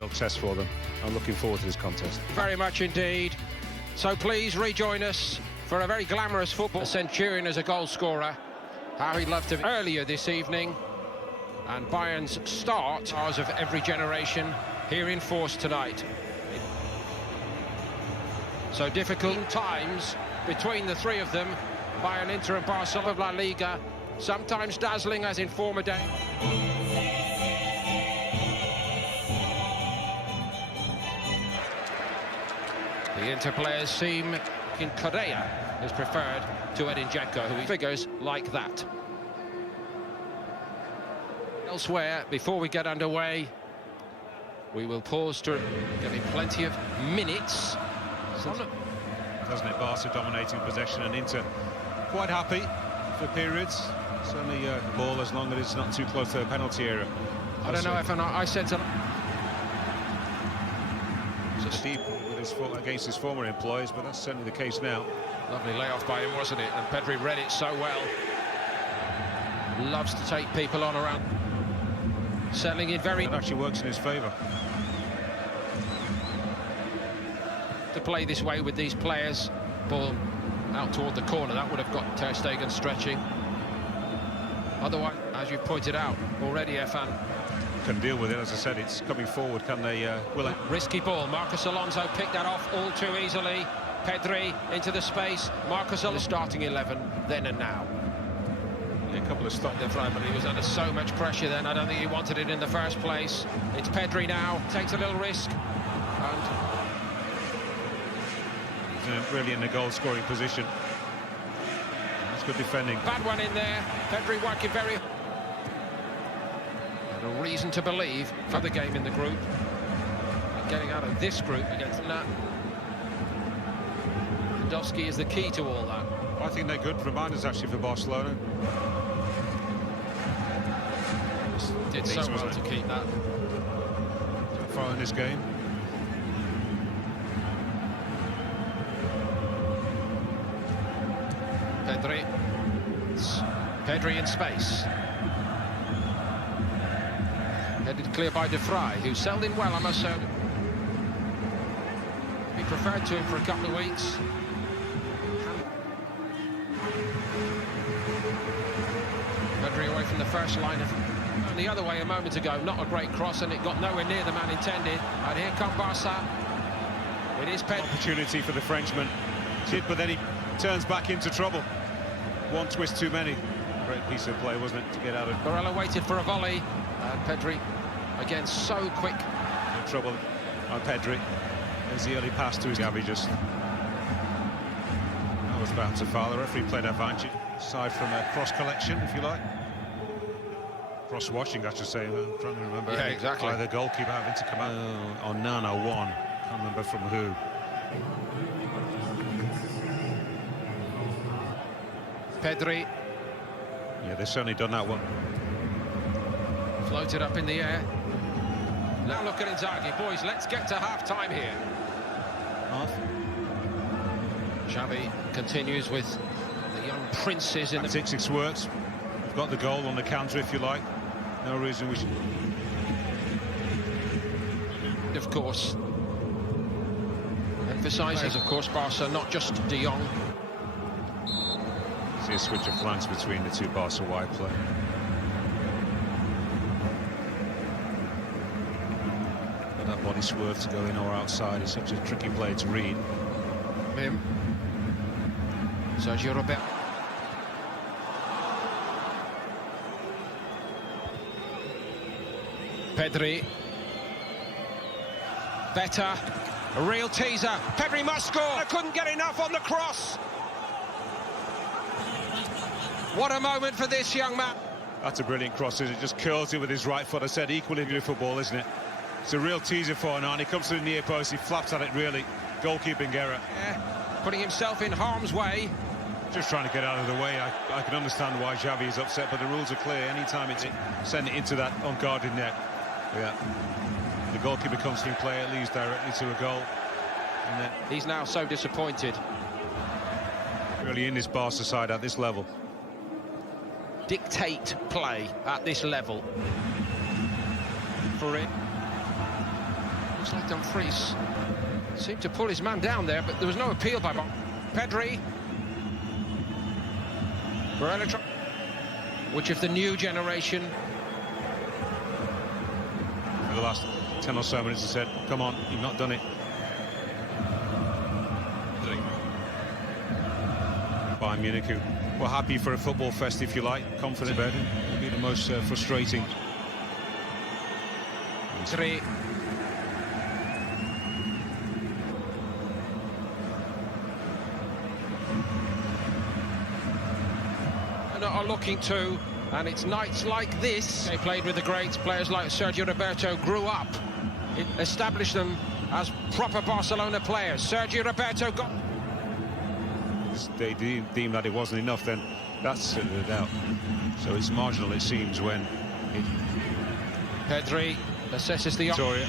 Real test for them. I'm looking forward to this contest. Very much indeed. So please rejoin us for a very glamorous football. Centurion as a goal scorer. How he loved him earlier this evening. And Bayern's start, stars of every generation, here in force tonight. So difficult times between the three of them. Bayern, Inter and Barcelona of La Liga. Sometimes dazzling as in former days. The Inter players seem in Correa is preferred to Edin Dzeko, who figures like that. Elsewhere, before we get underway, we will pause to give him plenty of minutes. Doesn't it? Barca dominating possession and Inter quite happy for periods. Certainly ball as long as it's not too close to the penalty area. I don't know if I said to... Deep with against his former employers, but that's certainly the case now. Lovely layoff by him, wasn't it? And Pedri read it so well. Loves to take people on around. Settling in very... It actually works in his favour. To play this way with these players. Ball out toward the corner. That would have got Ter Stegen stretching. Otherwise, as you pointed out already, Efan, can deal with it. As I said, it's coming forward. Can they will it? Risky ball. Marcos Alonso picked that off all too easily. Pedri into the space. Marcos Alonso starting 11 then and now. A couple of stops there, but he was under so much pressure then. I don't think he wanted it in the first place. It's Pedri now, takes a little risk, and he's really in the goal-scoring position. That's good defending. Bad one in there. Pedri working very. And a reason to believe for the game in the group. And getting out of this group against that. Lewandowski is the key to all that. I think they're good reminders actually for Barcelona. Did so well to keep that. Far in this game. Pedri. Pedri in space. Headed clear by De Vrij, who sailed in well, I must say. He preferred to him for a couple of weeks. Pedri away from the first line of the other way a moment ago. Not a great cross, and it got nowhere near the man intended. And here come Barca. It is Pedri. Opportunity for the Frenchman. But then he turns back into trouble. One twist too many. Great piece of play, wasn't it, to get out of... Barella waited for a volley. And Pedri, again, so quick. No trouble on Pedri. There's the early pass to his Gavi just... That was bound to foul. The referee played advantage. Aside from a cross collection, if you like. Cross watching, I should say. I'm trying to remember. Yeah, exactly. By the goalkeeper having to come out. On Nana 1. Can't remember from who. Pedri. Yeah, they've certainly done that one. Floated up in the air. Now look at Inzaghi. Boys, let's get to half-time here. Half. Xavi continues with the young princes in the... 6-6 works. We've got the goal on the counter, if you like. No reason we should... Of course. Emphasises, of course, Barca, not just De Jong. See a switch of flanks between the two Barca wide play. But that body swerve to go in or outside is such a tricky play to read. Him. Sergio Roberto. Pedri. Better. A real teaser. Pedri must score. I couldn't get enough on the cross. What a moment for this young man. That's a brilliant cross. It just curls it with his right foot. I said equally beautiful ball, isn't it? It's a real teaser for Nani. He comes to the near post. He flaps at it, really. Goalkeeping error. Yeah, putting himself in harm's way. Just trying to get out of the way. I can understand why Xavi is upset, but the rules are clear. Anytime it's send it into that unguarded net. Yeah. The goalkeeper comes through play, it leads directly to a goal. And then he's now so disappointed. Really in this Barca side at this level. Dictate play at this level. For it. Looks like Dumfries seemed to pull his man down there, but there was no appeal by Pedri. Which of the new generation? For the last 10 or so minutes, I said, come on, you've not done it. Bayern Munich, who were happy for a football fest, if you like, confident about it. It'll be the most frustrating. Pedri. Are looking to, and it's nights like this. They played with the greats. Players like Sergio Roberto grew up. It established them as proper Barcelona players. Sergio Roberto got... They deemed that it wasn't enough, then that's the doubt. So it's marginal, it seems, when it... Pedri assesses the... Victoria.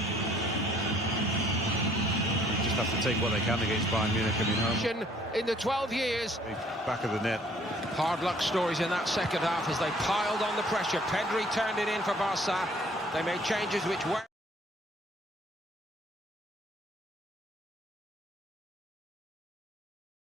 Just have to take what they can against Bayern Munich. I mean, in the 12 years. Back of the net. Hard luck stories in that second half as they piled on the pressure. Pedri turned it in for Barca. They made changes which were...